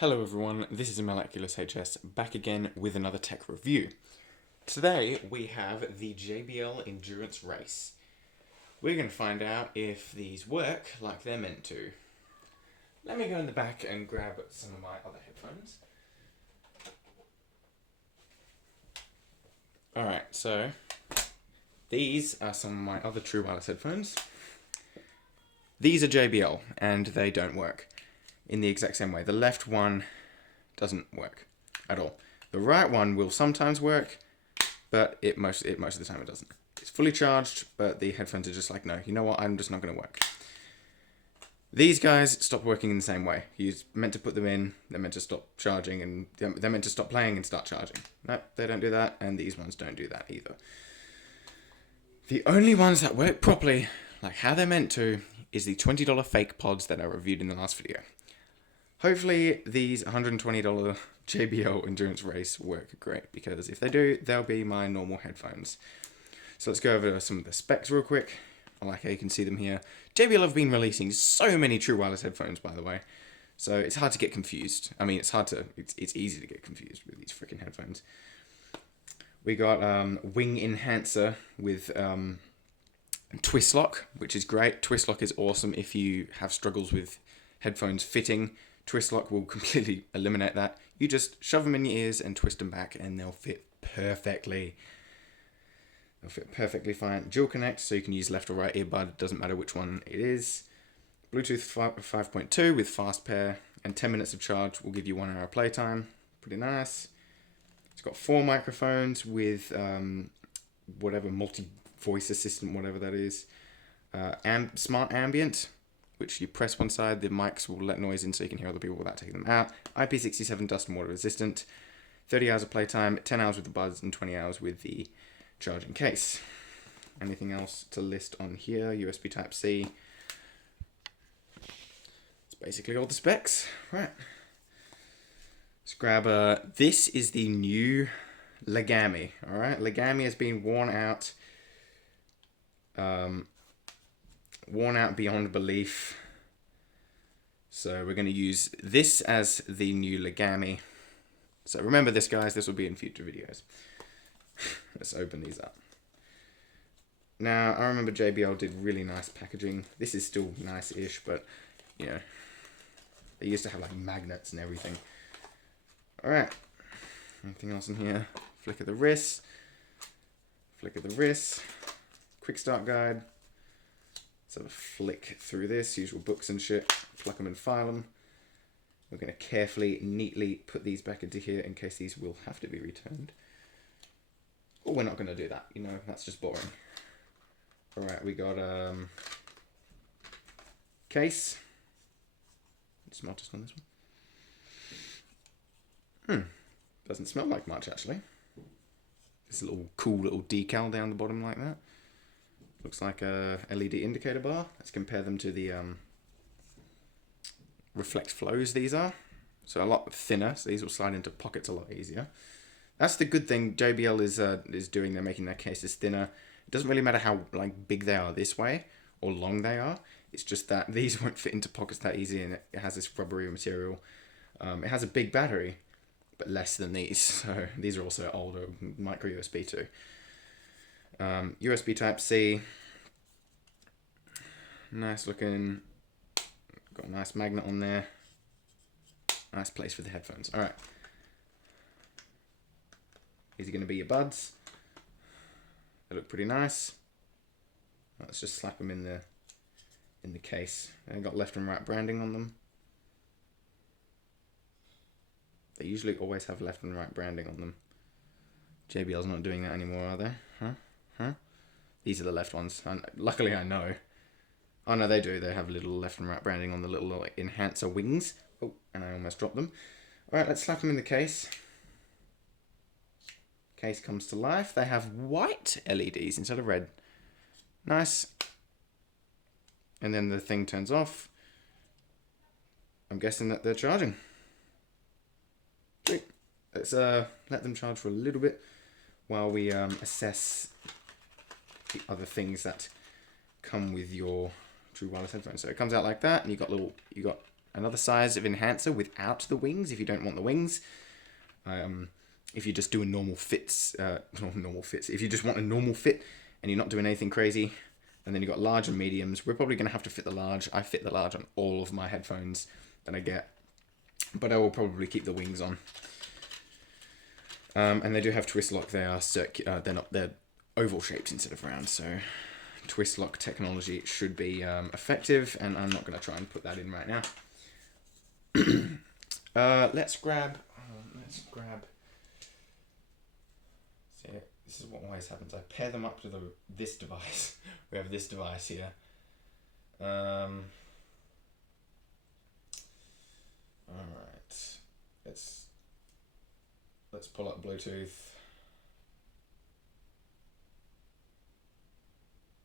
Hello everyone, this is Miraculous HS back again with another tech review. Today we have the JBL Endurance Race. We're going to find out if these work like they're meant to. Let me go in the back and grab some of my other headphones. Alright, so these are some of my other true wireless headphones. These are JBL and they don't work in the exact same way. The left one doesn't work at all. The right one will sometimes work, but most of the time it doesn't. It's fully charged, but the headphones are just like, no, you know what, I'm just not going to work. These guys stop working in the same way. You're meant to put them in, they're meant to stop charging, and they're meant to stop playing and start charging. No, they don't do that, and these ones don't do that either. The only ones that work properly, like how they're meant to, is the $20 fake pods that I reviewed in the last video. Hopefully these $120 JBL Endurance Race work great, because if they do, they'll be my normal headphones. So let's go over some of the specs real quick. I like how you can see them here. JBL have been releasing so many true wireless headphones, by the way. So it's hard to get confused. I mean, it's easy to get confused with these freaking headphones. We got wing enhancer with twist lock, which is great. Twist lock is awesome if you have struggles with headphones fitting. Twist lock will completely eliminate that. You just shove them in your ears and twist them back and they'll fit perfectly. They'll fit perfectly fine. Dual connect, so you can use left or right earbud. Doesn't matter which one it is. Bluetooth 5.2 with fast pair. And 10 minutes of charge will give you 1 hour playtime. Pretty nice. It's got 4 microphones with whatever multi-voice assistant, whatever that is. Smart ambient, which you press one side, the mics will let noise in so you can hear other people without taking them out. IP67 dust and water resistant. 30 hours of playtime, 10 hours with the buds, and 20 hours with the charging case. Anything else to list on here? USB Type-C. It's basically all the specs. Right. Let's grab this is the new Legami. Alright, Legami has been worn out beyond belief. So we're going to use this as the new Legami. So remember this, guys. This will be in future videos. Let's open these up. Now, I remember JBL did really nice packaging. This is still nice-ish, but, you know, they used to have, like, magnets and everything. Alright. Anything else in here? Flick of the wrist. Flick of the wrist. Quick start guide. Let's have a flick through this. Usual books and shit. Pluck them and file them. We're going to carefully, neatly put these back into here in case these will have to be returned. Or we're not going to do that. You know, that's just boring. Alright, we got case. Smell just on this one. Doesn't smell like much, actually. This little cool little decal down the bottom like that. Looks like a LED indicator bar. Let's compare them to the reflect flows these are. So a lot thinner, so these will slide into pockets a lot easier. That's the good thing JBL is doing. They're making their cases thinner. It doesn't really matter how big they are this way or long they are. It's just that these won't fit into pockets that easy, and it has this rubbery material. It has a big battery, but less than these. So these are also older, micro USB too. USB Type-C. Nice looking. Got a nice magnet on there. Nice place for the headphones. Alright. These are going to be your buds. They look pretty nice. Let's just slap them in the case. They've got left and right branding on them. They usually always have left and right branding on them. JBL's not doing that anymore, are they? Huh? These are the left ones. And luckily I know. Oh no, they do. They have little left and right branding on the little enhancer wings. Oh, and I almost dropped them. Alright, let's slap them in the case. Case comes to life. They have white LEDs instead of red. Nice. And then the thing turns off. I'm guessing that they're charging. Sweet. Let's let them charge for a little bit while we assess the other things that come with your true wireless headphones. So it comes out like that, and you got another size of enhancer without the wings if you don't want the wings. If you just do a normal fits, if you just want a normal fit and you're not doing anything crazy, and then you've got large and mediums, we're probably going to have to fit the large. I fit the large on all of my headphones that I get, but I will probably keep the wings on. And they do have twist lock. They are they're oval shaped instead of round, so twist lock technology should be effective, and I'm not going to try and put that in right now. Let's grab. See, this is what always happens. I pair them up to this device. We have this device here. All right. Let's pull up Bluetooth.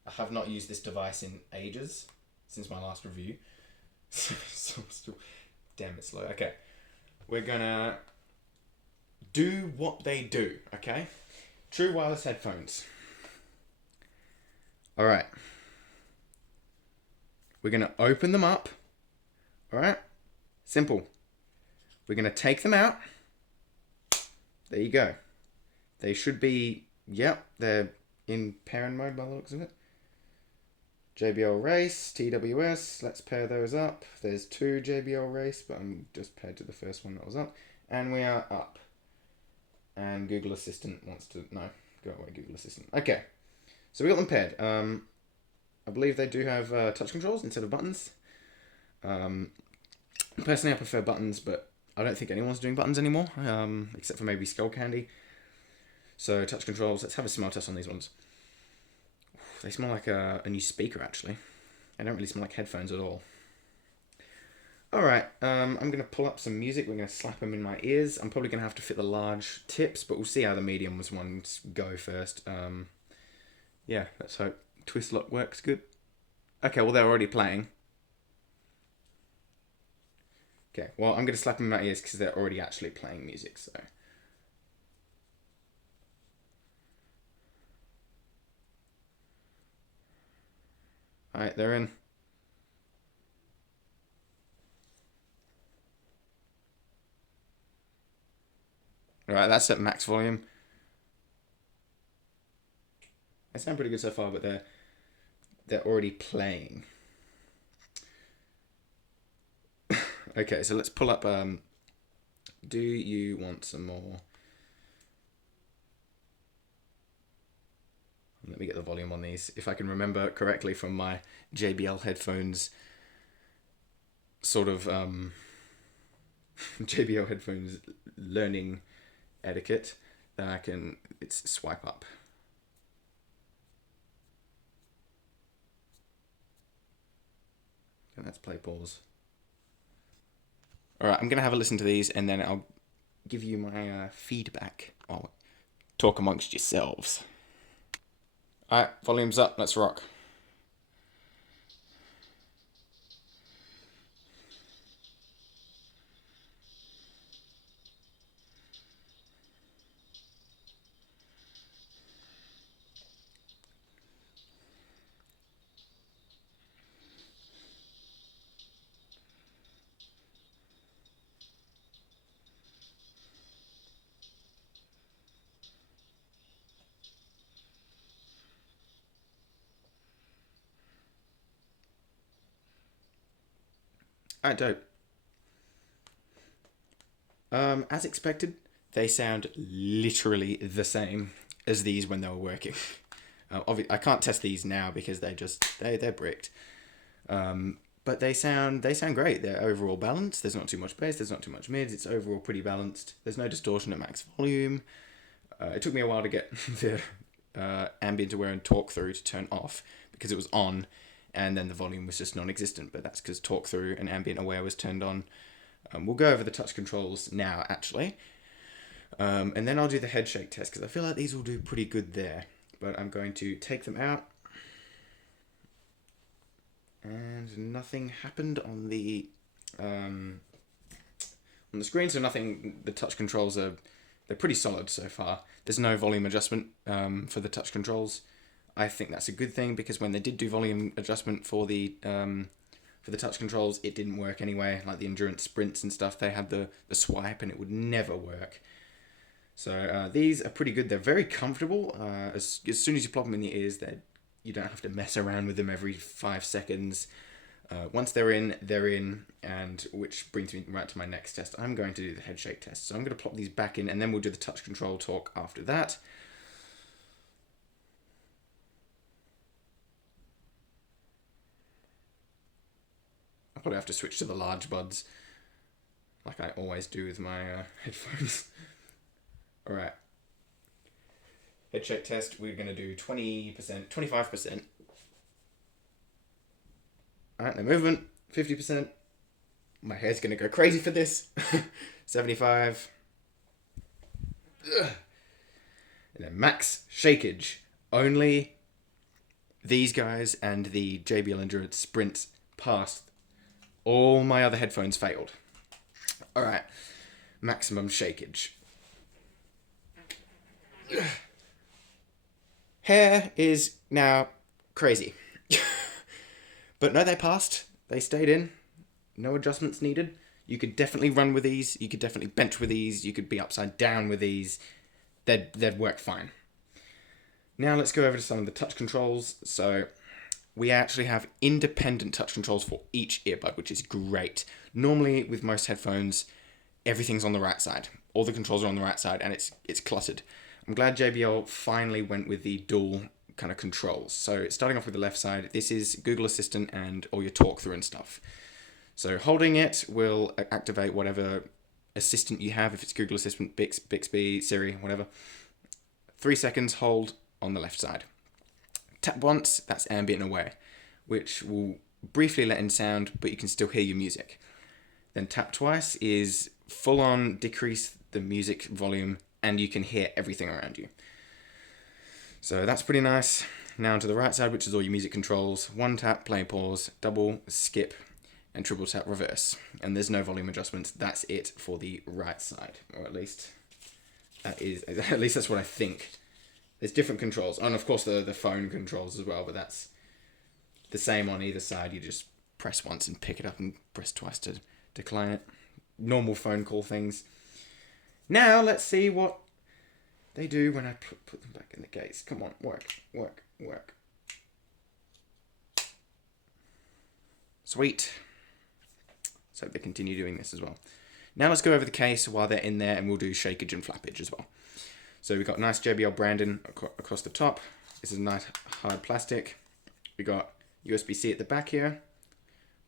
I have not used this device in ages, since my last review. So still, damn, it's slow. Okay, we're gonna do what they do, okay? True wireless headphones. All right. We're gonna open them up. All right? Simple. We're gonna take them out. There you go. They should be, yep, they're in pairing mode by the looks of it. JBL Race, TWS, let's pair those up. There's 2 JBL Race, but I'm just paired to the first one that was up. And we are up. And Google Assistant wants to, no, go away Google Assistant. Okay, so we got them paired. I believe they do have touch controls instead of buttons. Personally, I prefer buttons, but I don't think anyone's doing buttons anymore, except for maybe Skull Candy. So touch controls, let's have a smell test on these ones. They smell like a new speaker, actually. They don't really smell like headphones at all. Alright, I'm going to pull up some music. We're going to slap them in my ears. I'm probably going to have to fit the large tips, but we'll see how the medium ones go first. Yeah, let's hope twist lock works good. Okay, well, they're already playing. Okay, well, I'm going to slap them in my ears because they're already actually playing music, so... Alright, they're in. Alright, that's at max volume. They sound pretty good so far, but they're already playing. Okay, so let's pull up, do you want some more? Let me get the volume on these. If I can remember correctly from my JBL headphones, sort of JBL headphones learning etiquette, then I can, it's swipe up. And let's play pause. All right, I'm going to have a listen to these and then I'll give you my feedback. Oh, talk amongst yourselves. Alright, volume's up, let's rock. Alright, dope. As expected, they sound literally the same as these when they were working. I can't test these now because they're bricked. But they sound great. They're overall balanced. There's not too much bass. There's not too much mids. It's overall pretty balanced. There's no distortion at max volume. It took me a while to get the ambient aware and talk through to turn off because it was on. And then the volume was just non-existent, but that's because talk through and ambient aware was turned on. We'll go over the touch controls now, actually. And then I'll do the head shake test, because I feel like these will do pretty good there. But I'm going to take them out. And nothing happened on the screen, so nothing, the touch controls they're pretty solid so far. There's no volume adjustment for the touch controls. I think that's a good thing because when they did do volume adjustment for the for the touch controls, it didn't work anyway. Like the endurance sprints and stuff, they had the swipe and it would never work. So these are pretty good. They're very comfortable. As soon as you plop them in the ears, you don't have to mess around with them every 5 seconds. Once they're in, and which brings me right to my next test. I'm going to do the head shake test. So I'm going to plop these back in, and then we'll do the touch control talk after that. I'll probably have to switch to the large buds, like I always do with my headphones. All right. Head shake test. We're going to do 20%, 25%. All right, no movement. 50%. My hair's going to go crazy for this. 75. Ugh. And then max shakeage. Only these guys and the JBL Endurance Sprint passed. All my other headphones failed. All right, maximum shakeage. Ugh. Hair is now crazy. But no, they passed. They stayed in. No adjustments needed. You could definitely run with these. You could definitely bench with these. You could be upside down with these. They'd work fine. Now let's go over to some of the touch controls. So we actually have independent touch controls for each earbud, which is great. Normally with most headphones, everything's on the right side. All the controls are on the right side and it's cluttered. I'm glad JBL finally went with the dual kind of controls. So starting off with the left side, this is Google Assistant and all your talk through and stuff. So holding it will activate whatever assistant you have, if it's Google Assistant, Bixby, Siri, whatever. 3 seconds, hold on the left side. Tap once, that's ambient away, which will briefly let in sound, but you can still hear your music. Then tap twice is full on decrease the music volume and you can hear everything around you. So that's pretty nice. Now to the right side, which is all your music controls. 1 tap, play, pause, double, skip, and triple tap, reverse. And there's no volume adjustments. That's it for the right side, or at least that's what I think. There's different controls. And of course the phone controls as well, but that's the same on either side. You just press once and pick it up and press twice to decline it. Normal phone call things. Now let's see what they do when I put them back in the case. Come on, work. Sweet. So they continue doing this as well. Now let's go over the case while they're in there and we'll do shakeage and flappage as well. So we've got nice JBL branding across the top. This is nice hard plastic. We got USB-C at the back here.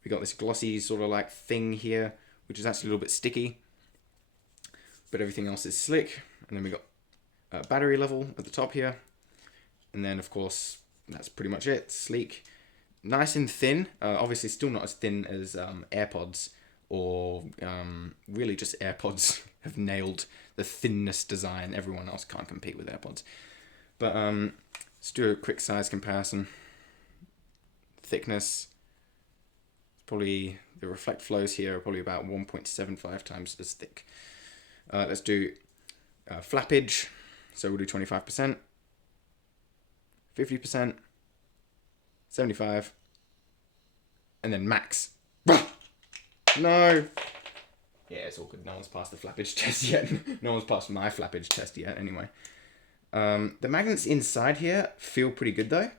We got this glossy sort of like thing here, which is actually a little bit sticky. But everything else is slick. And then we got battery level at the top here. And then of course, that's pretty much it. Sleek. Nice and thin. Obviously still not as thin as AirPods or really just AirPods have nailed the thinness design. Everyone else can't compete with AirPods. But let's do a quick size comparison. Thickness. Probably the reflect flows here are probably about 1.75 times as thick. Let's do flappage. So we'll do 25%, 50%, 75, and then max. No. Yeah, it's all good. No one's passed the flappage test yet. No one's passed my flappage test yet, anyway. The magnets inside here feel pretty good, though.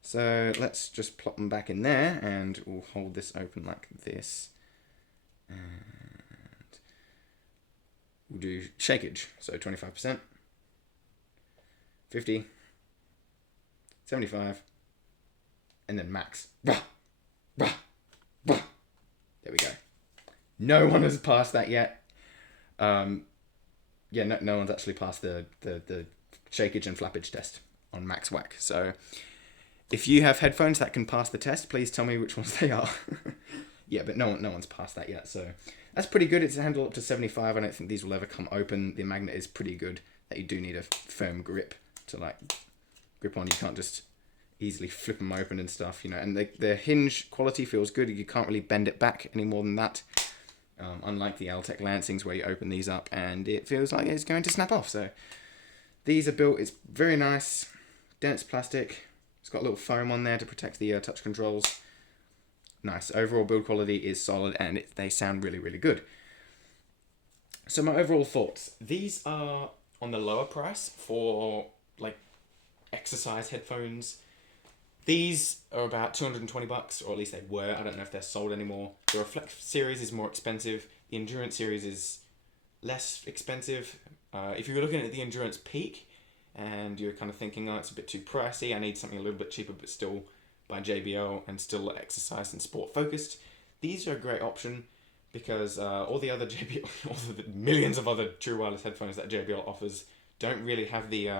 So let's just plop them back in there, and we'll hold this open like this. And we'll do shakeage. So 25%, 50, 75, and then max. There we go. No one has passed that yet. No one's actually passed the shakeage and flappage test on max whack. So if you have headphones that can pass the test, please tell me which ones they are. Yeah, but no one's passed that yet. So that's pretty good. It's handled up to 75. I don't think these will ever come open. The magnet is pretty good. That you do need a firm grip to like grip on. You can't just easily flip them open and stuff, you know. And the hinge quality feels good. You can't really bend it back any more than that. Unlike the Altec Lansings where you open these up and it feels like it's going to snap off. So these are built, it's very nice, dense plastic. It's got a little foam on there to protect the touch controls. nice. Overall build quality is solid, and they sound really, really good. So my overall thoughts. These are on the lower price for like exercise headphones. These are about $220, or at least they were. I don't know if they're sold anymore. The Reflect series is more expensive. The Endurance series is less expensive. If you're looking at the Endurance Peak and you're kind of thinking, oh, it's a bit too pricey, I need something a little bit cheaper but still by JBL and still exercise and sport focused, these are a great option because all the other JBL, all the millions of other true wireless headphones that JBL offers don't really have the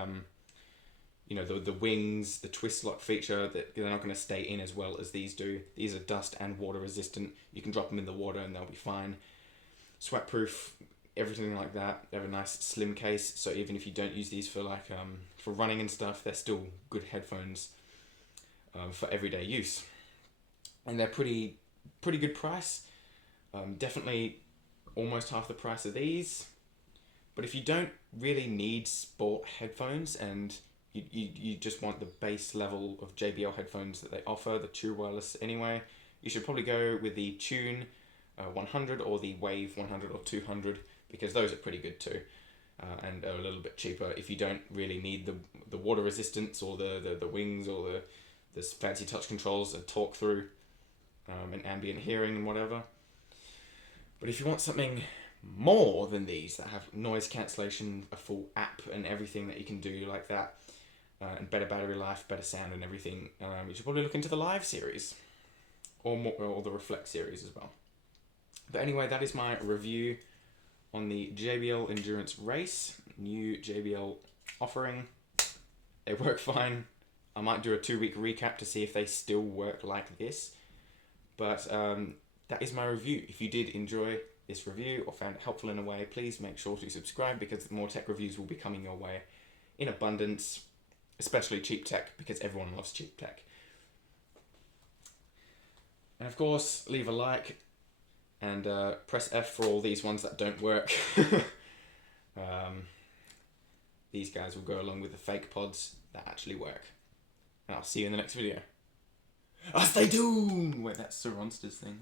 the wings, the twist lock feature, that they're not going to stay in as well as these do. These are dust and water resistant. You can drop them in the water and they'll be fine. Sweat proof, everything like that. They have a nice slim case, so even if you don't use these for for running and stuff, they're still good headphones for everyday use. And they're pretty good price. Definitely almost half the price of these. But if you don't really need sport headphones and you just want the base level of JBL headphones that they offer, the true wireless anyway, you should probably go with the Tune 100 or the Wave 100 or 200 because those are pretty good too and are a little bit cheaper if you don't really need the water resistance or the wings or the fancy touch controls and talk through and ambient hearing and whatever. But if you want something more than these that have noise cancellation, a full app and everything that you can do like that, and better battery life, better sound and everything, you should probably look into the Live series or the Reflect series as well. But anyway, that is my review on the JBL Endurance Race, new JBL offering. They work fine. I might do a 2-week recap to see if they still work like this. But that is my review. If you did enjoy this review or found it helpful in a way, please make sure to subscribe because more tech reviews will be coming your way in abundance, especially cheap tech because everyone loves cheap tech. And of course, leave a like and press F for all these ones that don't work. These guys will go along with the fake pods that actually work. And I'll see you in the next video. Stay tuned! Wait, that's Sir Ronster's thing.